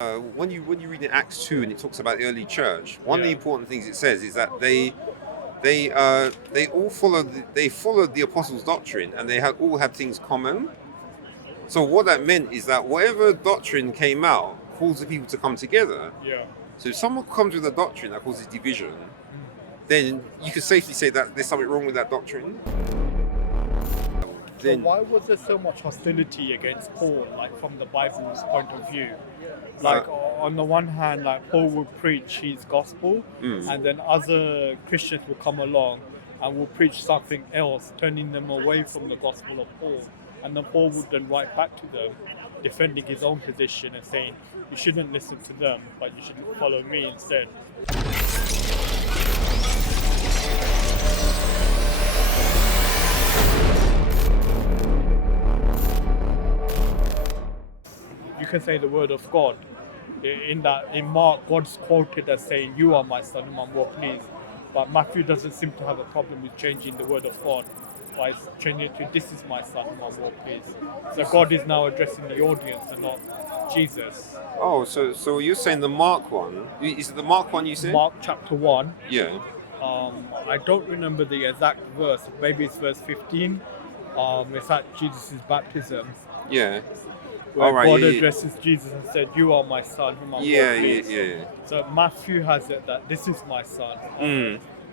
When you read in Acts 2 and it talks about the early church, one of the Yeah. important things it says is that they all followed the apostles' doctrine, and they all had things common. So what that meant is that whatever doctrine came out caused the people to come together. Yeah. So if someone comes with a doctrine that causes division, then you could safely say that there's something wrong with that doctrine. So why was there so much hostility against Paul, like from the Bible's point of view? Like on the one hand, like Paul would preach his gospel, and then other Christians will come along and will preach something else, turning them away from the gospel of Paul. And then Paul would then write back to them, defending his own position and saying, you shouldn't listen to them, but you should follow me instead. You can say the word of God. In Mark, God's quoted as saying, "You are my son, whom I'm well pleased." But Matthew doesn't seem to have a problem with changing the word of God by changing it to, "This is my son, whom I'm well pleased." So God is now addressing the audience and not Jesus. Oh, so you're saying the Mark one? Is it the Mark one you said? Mark chapter 1. Yeah. I don't remember the exact verse. Maybe it's verse 15. It's at Jesus' baptism. Yeah. Where Right, God yeah, addresses Jesus and said, "You are my son, whom I'm Yeah, well pleased." yeah. So Matthew has it that this is my son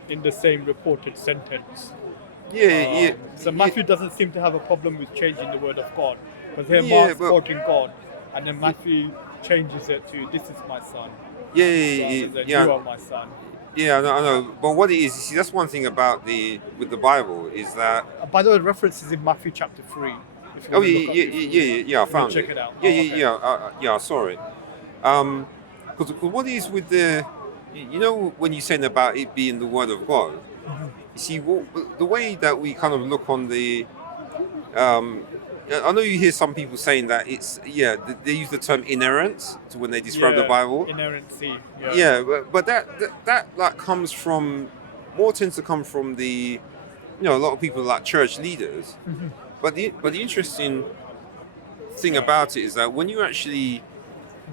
in the same reported sentence. Yeah. So Matthew doesn't seem to have a problem with changing the word of God, because here Yeah, Mark's quoting God, and then Matthew changes it to, "This is my son." Rather than, "You are my son." Yeah, I know. But what it is, you see, that's one thing about with the Bible is that. By the way, references in Matthew chapter 3. If you Oh want to look up yeah. I found check it. it out. Yeah. I saw it. Because what is with when you're saying about it being the word of God, you see, the way that we kind of look on the, I know you hear some people saying that they use the term inerrant when they describe the Bible. Inerrancy. Yeah, but that like tends to come from the, a lot of people like church leaders. But the interesting thing about it is that when you actually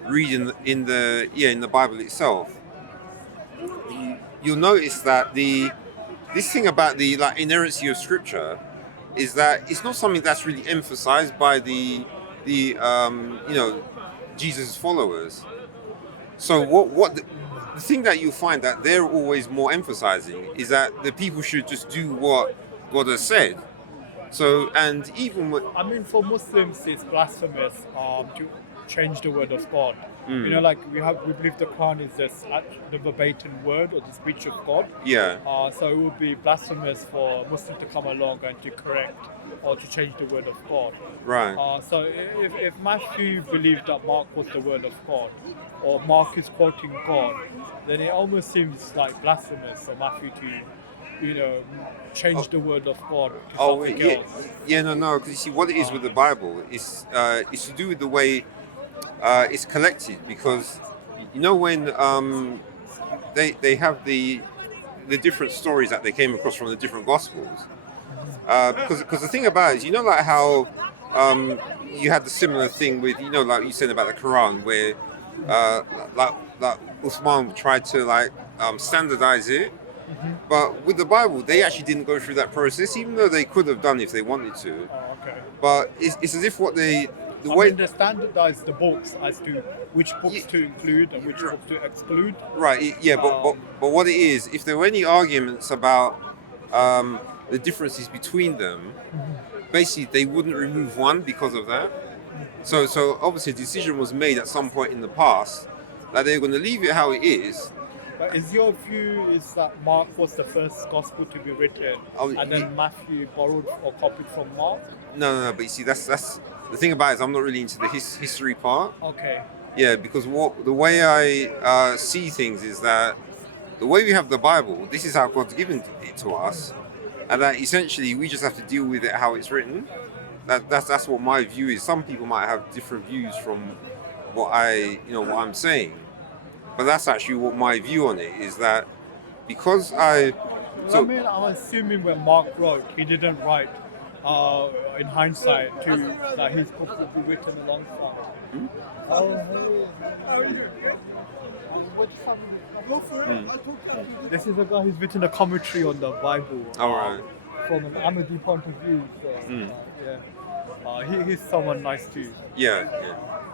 read in the Bible itself, you'll notice that this thing about the like inerrancy of Scripture is that it's not something that's really emphasized by the Jesus followers. So what the thing that you find that they're always more emphasizing is that the people should just do what God has said. So, and even for Muslims, it's blasphemous to change the word of God. Like we believe the Quran is the verbatim word or the speech of God. Yeah. So it would be blasphemous for a Muslim to come along and to correct or to change the word of God. Right. So if Matthew believed that Mark was the word of God, or Mark is quoting God, then it almost seems like blasphemous for Matthew to, change the word of God to something else. No, because you see what it is with the Bible is to do with the way it's collected, because when they have the different stories that they came across from the different Gospels, because the thing about it is, like how you had the similar thing with like you said about the Quran, where like Uthman tried to standardize it. But with the Bible, they actually didn't go through that process, even though they could have done if they wanted to. Okay. But it's as if they standardized the books as to which books to include and which books to exclude. Right. Yeah. But what it is, if there were any arguments about the differences between them, basically they wouldn't remove one because of that. So obviously a decision was made at some point in the past that they're going to leave it how it is. But is your view is that Mark was the first gospel to be written, and then Matthew borrowed or copied from Mark? No. But you see, that's the thing about it is I'm not really into the history part. Okay. Yeah, because the way I see things is that the way we have the Bible, this is how God's given it to us, and that essentially we just have to deal with it how it's written. That's what my view is. Some people might have different views from what I'm saying. But that's actually what my view on it is, that because I'm assuming when Mark wrote, he didn't write in hindsight that his book would be written alongside. This is a guy who's written a commentary on the Bible. All right. From an Ahmadi point of view. So, he's someone nice too. Yeah.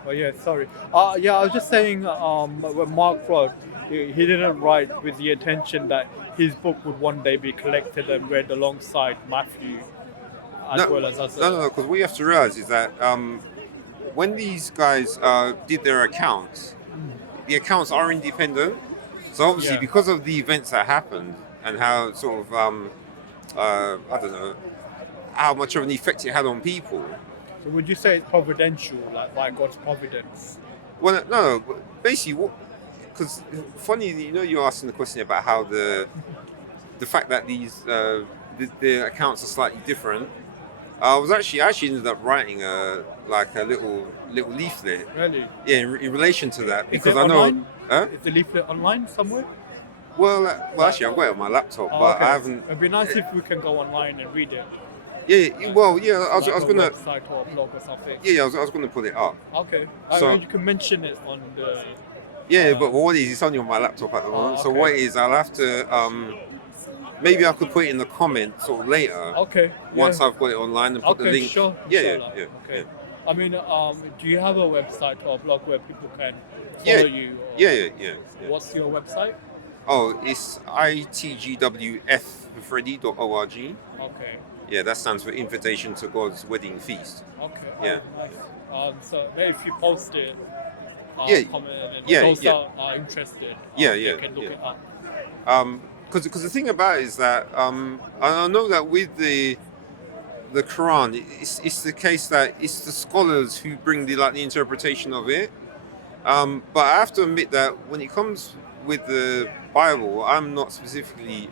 But yeah, sorry. I was just saying, when Mark wrote, he didn't write with the intention that his book would one day be collected and read alongside Matthew, well as others. No. Because what you have to realize is that when these guys did their accounts, the accounts are independent. So obviously, because of the events that happened and how sort of I don't know how much of an effect it had on people. So would you say it's providential, like by God's providence? Well, no. Basically, because funny, you're asking the question about how the fact that these the accounts are slightly different. I actually ended up writing a little leaflet. Really? Yeah, in relation to that, because I know. Is the leaflet online somewhere? Well, actually, I've got it on my laptop, but okay. I haven't. It'd be nice if we can go online and read it. Yeah. Well, yeah. I was gonna. Website or a blog or something. Yeah. I was gonna put it up. Okay. So you can mention it on the. Yeah, but what it is, it's only on my laptop at the moment. Okay. So what it is, I'll have to. Maybe I could put it in the comments or later. Okay. Once I've got it online and put the link. Sure. Yeah. Okay. I mean, do you have a website or a blog where people can follow you? Or Yeah. What's your website? Oh, it's itgwfreddy.org. Okay. Yeah, that stands for Invitation to God's Wedding Feast. Okay. Yeah. Nice. So maybe if you post it, comment, and those that are interested, you can look it up. Because the thing about it is that I know that with the Quran, it's the case that it's the scholars who bring the interpretation of it. But I have to admit that when it comes with the Bible, I'm not specifically.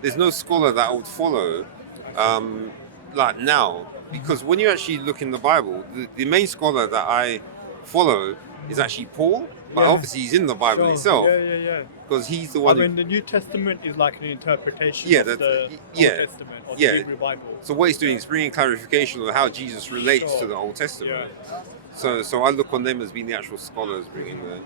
There's no scholar that I would follow, now, because when you actually look in the Bible, the main scholar that I follow is actually Paul. But obviously he's in the Bible itself. Yeah. Because he's the one. I mean, the New Testament is like an interpretation of the Old Testament or the Hebrew Bible. So what he's doing is bringing clarification of how Jesus relates to the Old Testament. Yeah. So I look on them as being the actual scholars bringing the.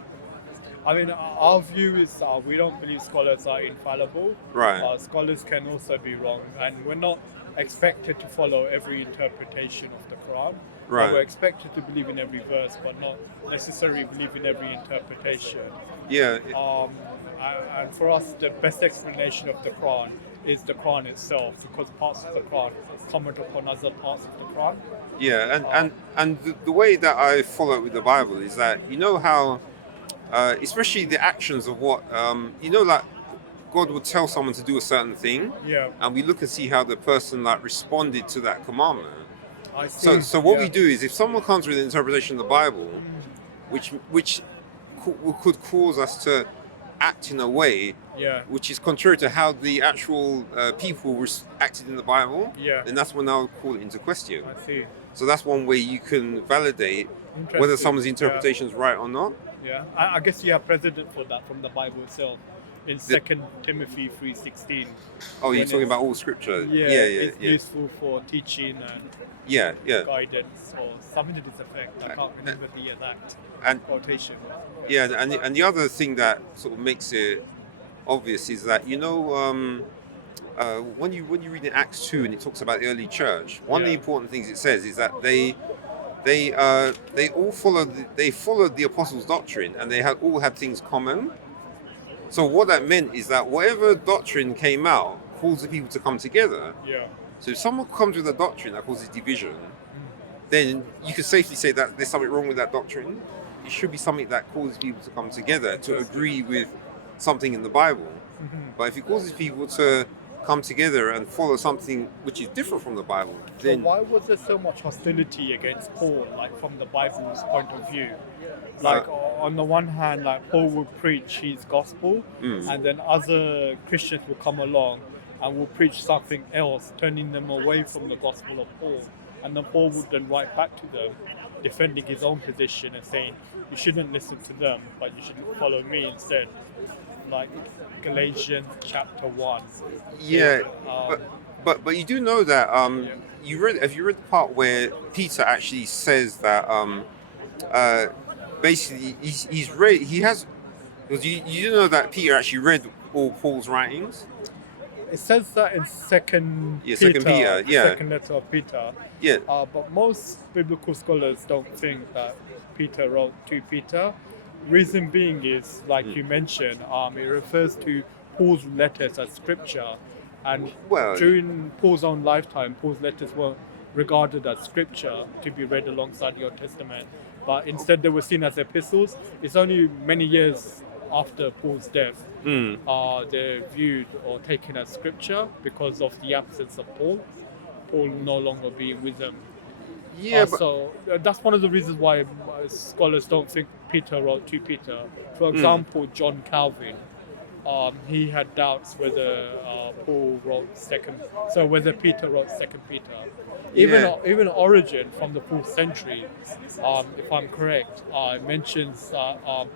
I mean, our view is we don't believe scholars are infallible. Right. Scholars can also be wrong, and we're not expected to follow every interpretation of the Quran. Right. We're expected to believe in every verse, but not necessarily believe in every interpretation. Yeah. And for us, the best explanation of the Quran is the Quran itself, because parts of the Quran comment upon other parts of the Quran. Yeah, and the way that I follow it with the Bible is that how, especially the actions of what God would tell someone to do a certain thing. Yeah. And we look and see how the person responded to that commandment. I see. So what we do is, if someone comes with an interpretation of the Bible, which could cause us to act in a way which is contrary to how the actual people acted in the Bible, then that's when I'll call it into question. I see. So that's one way you can validate whether someone's interpretation is right or not. Yeah, I guess you have precedent for that from the Bible itself. In 2 Timothy 3:16. Oh, you're talking about all Scripture? Yeah. It's useful for teaching and guidance or something to this effect. I can't remember the exact quotation. Yeah, and the other thing that sort of makes it obvious is that when you read in Acts 2 and it talks about the early church, one of the important things it says is that they all followed the apostles' doctrine, and they all had things common. So what that meant is that whatever doctrine came out caused the people to come together. Yeah. So if someone comes with a doctrine that causes division, then you can safely say that there's something wrong with that doctrine. It should be something that causes people to come together to agree with something in the Bible. But if it causes people to come together and follow something which is different from the Bible, then... So why was there so much hostility against Paul, from the Bible's point of view? On the one hand, Paul would preach his gospel, and then other Christians will come along and will preach something else, turning them away from the gospel of Paul. And then Paul would then write back to them, defending his own position and saying, you shouldn't listen to them, but you should follow me instead. Like Galatians chapter 1. Yeah, but you do know that have you read the part where Peter actually says that basically he's read. He has because you know that Peter actually read all Paul's writings. It says that in Second Yeah, Peter, Second Peter. the Yeah, second letter of Peter. yeah. But most biblical scholars don't think that Peter wrote to Peter. Reason being is, like you mentioned, it refers to Paul's letters as scripture, and Well, during Paul's own lifetime, Paul's letters weren't regarded as scripture to be read alongside the Old Testament, but instead they were seen as epistles. It's only many years after Paul's death they're viewed or taken as scripture because of the absence of Paul no longer being with them. yeah, but So that's one of the reasons why scholars don't think Peter wrote to Peter. For example, John Calvin, he had doubts whether Paul wrote whether Peter wrote Second Peter. Even Origen from the 4th century, if I'm correct, mentions that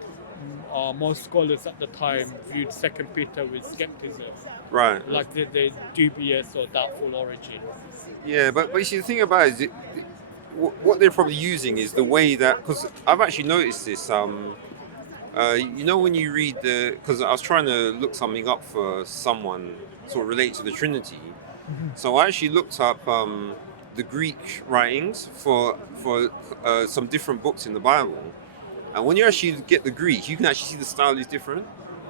most scholars at the time viewed Second Peter with skepticism, right. like the dubious or doubtful origin. Yeah, but you see, the thing about it is, what they're probably using is the way that, because I've actually noticed this. You know, when you read because I was trying to look something up for someone sort of related to the Trinity, so I actually looked up the Greek writings for some different books in the Bible, and when you actually get the Greek, you can actually see the style is different.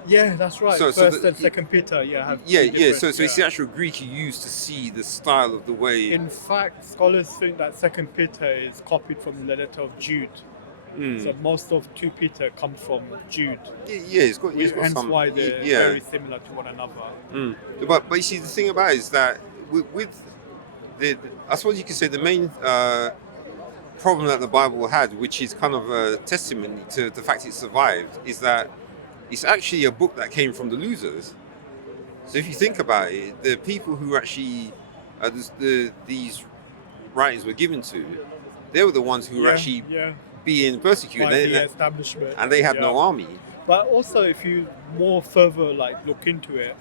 Yeah, that's right. First and Second Peter, have So it's the actual Greek you use to see the style of the way. In fact, scholars think that Second Peter is copied from the letter of Jude. So most of 2 Peter comes from Jude. Yeah, it's got hence some. why they're very similar to one another. But you see, the thing about it is that with the I suppose you could say the main problem that the Bible had, which is kind of a testimony to the fact it survived, is that it's actually a book that came from the losers. So if you think about it, the people who actually these writings were given to, they were the ones who were actually being persecuted by the establishment, and they had no army. But also, if you more further look into it,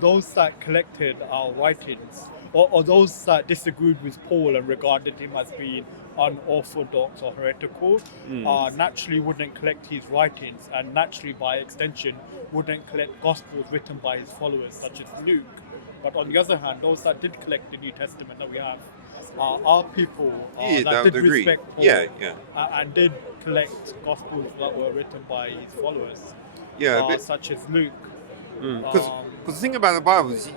those that collected our writings, or those that disagreed with Paul and regarded him as being unorthodox or heretical, naturally wouldn't collect his writings, and naturally, by extension, wouldn't collect gospels written by his followers, such as Luke. But on the other hand, those that did collect the New Testament that we have are people that did respect Paul, and did collect gospels that were written by his followers, such as Luke. Because the thing about the Bible is,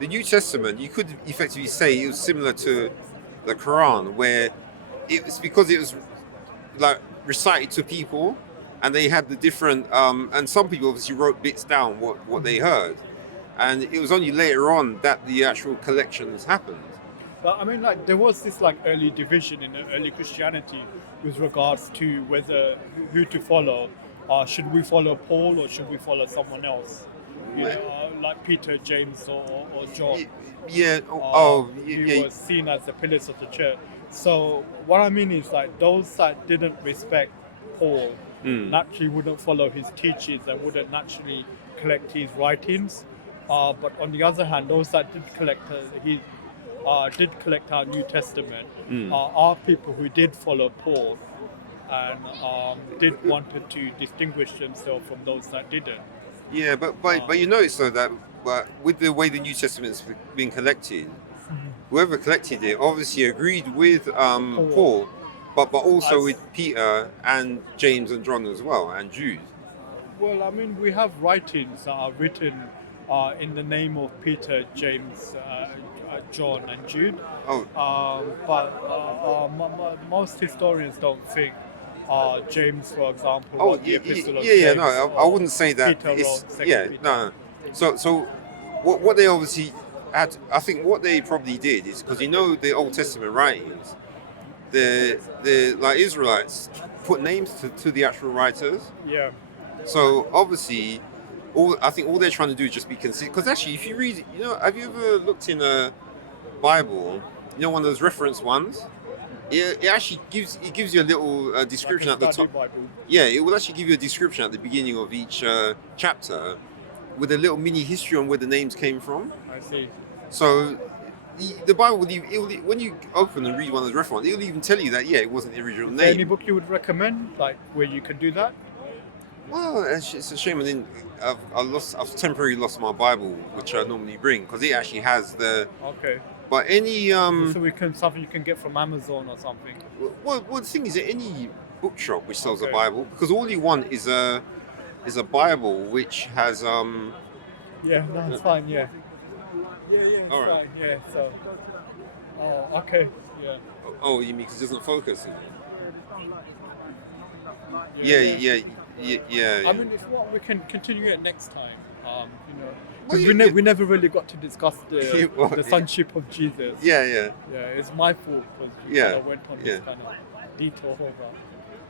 the New Testament, you could effectively say it was similar to the Quran, where it was because it was like recited to people, and they had the different, and some people obviously wrote bits down what they heard, and it was only later on that the actual collections happened. But I mean, there was this early division in early Christianity with regards to who to follow. Should we follow Paul or should we follow someone else? Like Peter, James, or John. He was seen as the pillars of the church. So what I mean is those that didn't respect Paul naturally wouldn't follow his teachings and wouldn't naturally collect his writings. But on the other hand, those that did collect our New Testament are people who did follow Paul and did wanted to distinguish themselves from those that didn't. Yeah, but you notice though that with the way the New Testament's been collected, whoever collected it obviously agreed with Paul, but also with Peter and James and John as well, and Jude. Well, I mean, we have writings that are written in the name of Peter, James, John, and Jude. But most historians don't think James, for example, wrote the Epistle of James. I wouldn't say that. Peter wrote Second Peter. No. So what they obviously had, I think what they probably did is because the Old Testament writings, the Israelites put names to the actual writers. Yeah. So obviously, I think all they're trying to do is just be consistent. Because actually, if you read, have you ever looked in a Bible? One of those reference ones. It actually gives you a little description at the top. Bible. Yeah, it will actually give you a description at the beginning of each chapter with a little mini history on where the names came from. I see. So the Bible when you open and read one of the reference, it'll even tell you that it wasn't the original Is there any name. book you would recommend, like where you can do that? Well, it's a shame. I've temporarily lost my Bible, which I normally bring, because it actually has the. Okay. But any So something you can get from Amazon or something. Well, the thing is, any bookshop which sells a Okay. Bible, because all you want is a Bible which has Yeah, no, it's fine. Yeah. Yeah, it's All right. fine. Yeah. So. Oh, okay. Yeah. Oh, you mean because it doesn't focus? Yeah. Yeah. I mean, if what we can continue it next time. You know, Well, 'cause we never really got to discuss the Well, the sonship of Jesus. Yeah. Yeah, it's my fault because we Yeah, kind of went on this yeah. kind of detour over.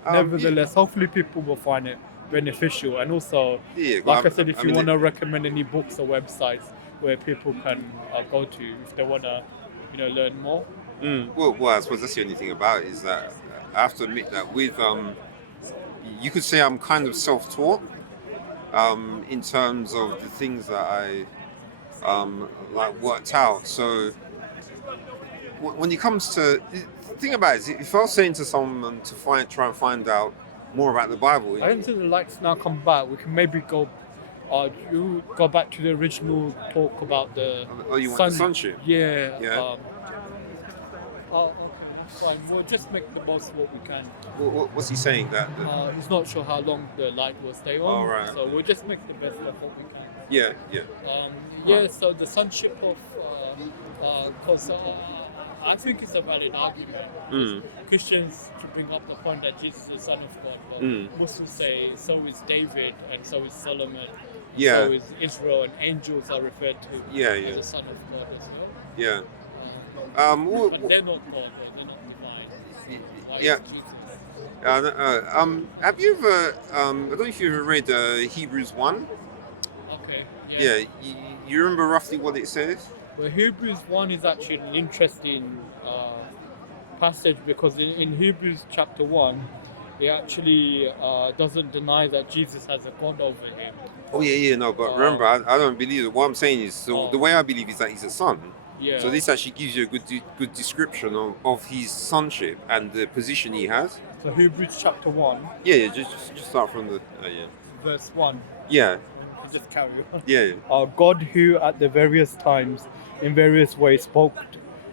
Um, Nevertheless, hopefully people will find it beneficial, and also, Yeah. like I said, if you mean, want to recommend any books or websites where people can go to if they want to, learn more. Well, I suppose that's the only thing about it, is that I have to admit that with you could say I'm kind of self-taught in terms of the things that I like worked out. So when it comes to the thing about it is, if I was saying to someone to try and find out more about the Bible, I don't think the lights now come back. We can maybe go. You go back to the original talk about the. you want the sonship? Yeah. Yeah. Okay, that's fine. We'll just make the most of what we can. What's he saying? That He's not sure how long the light will stay on. Oh, right. So we'll just make the best of what we can. yeah. So the sonship of, because I think it's a valid argument. Christians to bring up the point that Jesus is the Son of God, but Muslims say so is David and so is Solomon, Yeah. so is Israel, and angels are referred to as the Son of God as well. Yeah. But they're not God, they're not divine. Why Yeah. is Jesus? Have you ever? I don't know if you ever read Hebrews 1. Okay. Yeah. You remember roughly what it says? Well, Hebrews 1 is actually an interesting passage because in Hebrews chapter 1, it actually doesn't deny that Jesus has a God over him. Oh yeah. No, but remember, I don't believe it. What I'm saying is, the way I believe is that he's a son. Yeah. So this actually gives you a good description of his sonship and the position he has. So Hebrews chapter 1, Yeah. Just start from the. verse 1. Yeah. Just carry on. Yeah. God who at the various times, in various ways, spoke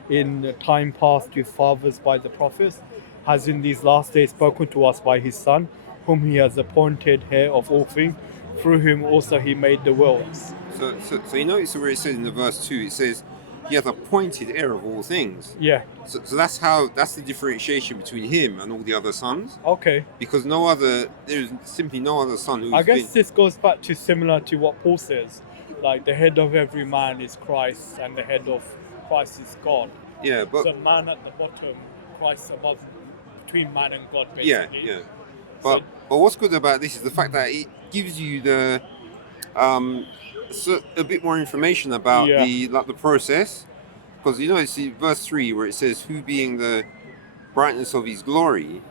in time past to fathers by the prophets, has in these last days spoken to us by his Son, whom he has appointed heir of all things, through whom also he made the worlds. So you notice where it says in the verse 2, it says he hath appointed heir of all things. Yeah. So that's the differentiation between him and all the other sons. Okay. Because there's simply no other son who's I guess this goes back to similar to what Paul says, like the head of every man is Christ and the head of Christ is God. Yeah, but So man at the bottom, Christ above, between man and God, basically. yeah. But what's good about this is the fact that it gives you the a bit more information about the process, because it's verse 3 where it says, who being the brightness of his glory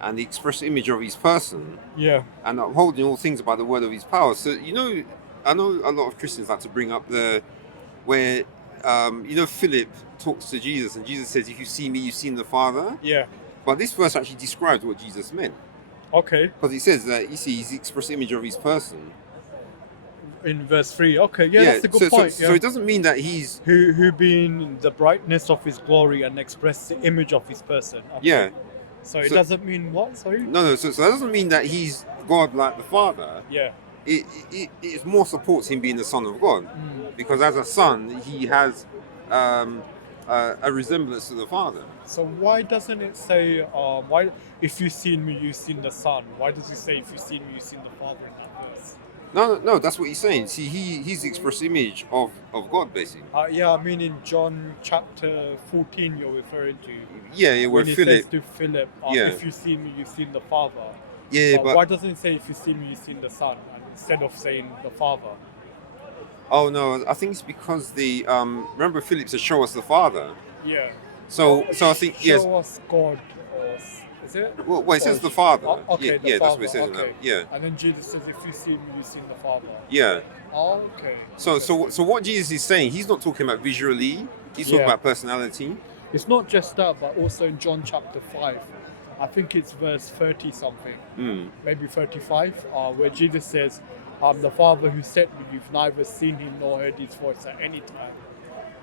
and the express image of his person, and upholding all things by the word of his power. So I know a lot of Christians like to bring up where Philip talks to Jesus and Jesus says, if you see me, you've seen the Father. Yeah. But this verse actually describes what Jesus meant. Okay. Because it says that he's the express image of his person. In verse 3. Okay, that's a good point. So it doesn't mean that he's... Who being the brightness of his glory and express the image of his person. Okay. Yeah. So it doesn't mean what, sorry? No, so that doesn't mean that he's God like the Father. Yeah. It more supports him being the Son of God. Because as a son, he has a resemblance to the Father. So why doesn't it say, why if you've seen me, you've seen the Son? Why does it say, if you've seen me, you've seen the Father in that verse? No, that's what he's saying. See, he's the express image of God, basically. I mean in John chapter 14 you're referring to. Yeah, where when he Philip... says to Philip, if you've seen me, you've seen the Father. Yeah, but... Why doesn't it say, if you've seen me, you've seen the Son, instead of saying the Father? Oh, no, I think it's because remember Philip said, show us the Father. Yeah. So I think, yes... Show us God, or Is it? Well, it says Or- the Father. Okay, the yeah, that's Father. what it says. Okay. Yeah, And then Jesus says, "If you see me, you see the Father." yeah. Oh, okay. So what Jesus is saying, he's not talking about visually. He's talking Yeah. about personality. It's not just that, but also in John chapter 5, I think it's verse 30 something, maybe 35, where Jesus says, "The Father who sent me, you've neither seen him nor heard his voice at any time."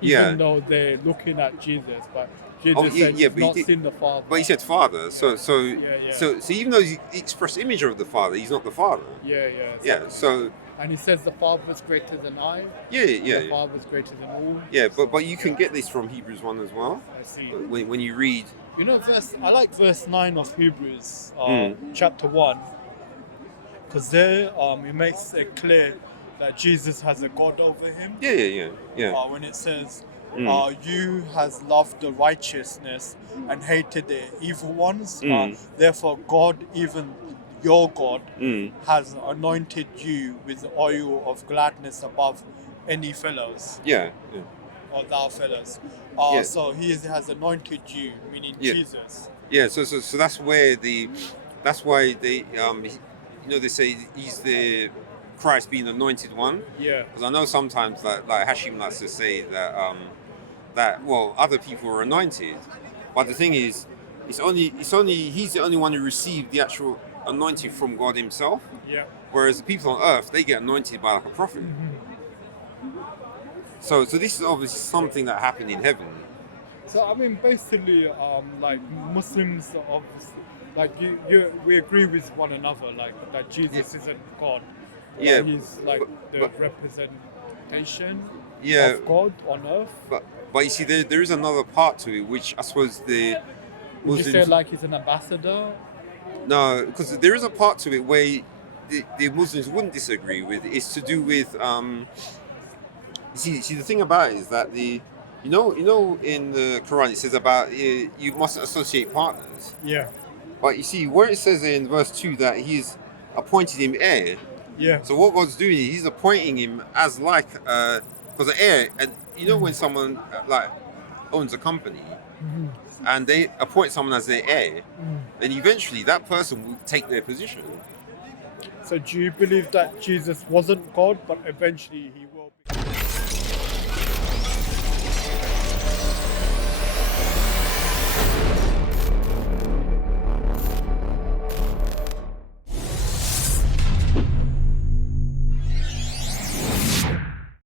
Even though they're looking at Jesus, but Jesus said, "You've not seen the Father." But he said Father. So Yeah. so even though he's the express image of the Father, he's not the Father. Yeah. Yeah. So And he says the Father's greater than I. The Father's greater than all. Yeah, but you can get this from Hebrews 1 as well. I see. When you read, You know, I like verse 9 of Hebrews, chapter 1, because there it makes it clear that Jesus has a God over him. Yeah. When it says, "You has loved the righteousness and hated the evil ones. Therefore, God, even your God, has anointed you with the oil of gladness above any fellows." Yeah. Or thou fellows. So he has anointed you, meaning Jesus. Yeah. So that's why they they say he's the Christ being anointed one. Yeah. Because I know sometimes like Hashim likes to say that other people are anointed, but the thing is, he's the only one who received the actual anointing from God himself. Yeah. Whereas the people on earth, they get anointed by like a prophet. So this is obviously something that happened in heaven. So I mean, basically, like Muslims, obviously, like we agree with one another, like that Jesus isn't God. Yeah. He's like the representation Yeah. of God on earth. But you see, there is another part to it, which I suppose the Would you Muslims. say like he's an ambassador? No, because there is a part to it where the Muslims wouldn't disagree with. It's to do with See, the thing about it is that in the Quran it says about you mustn't associate partners. Yeah. But you see, where it says in verse 2 that he's appointed him heir. Yeah. So what God's doing is he's appointing him as like because the heir, and when someone like owns a company and they appoint someone as their heir, then eventually that person will take their position. So do you believe that Jesus wasn't God, but eventually he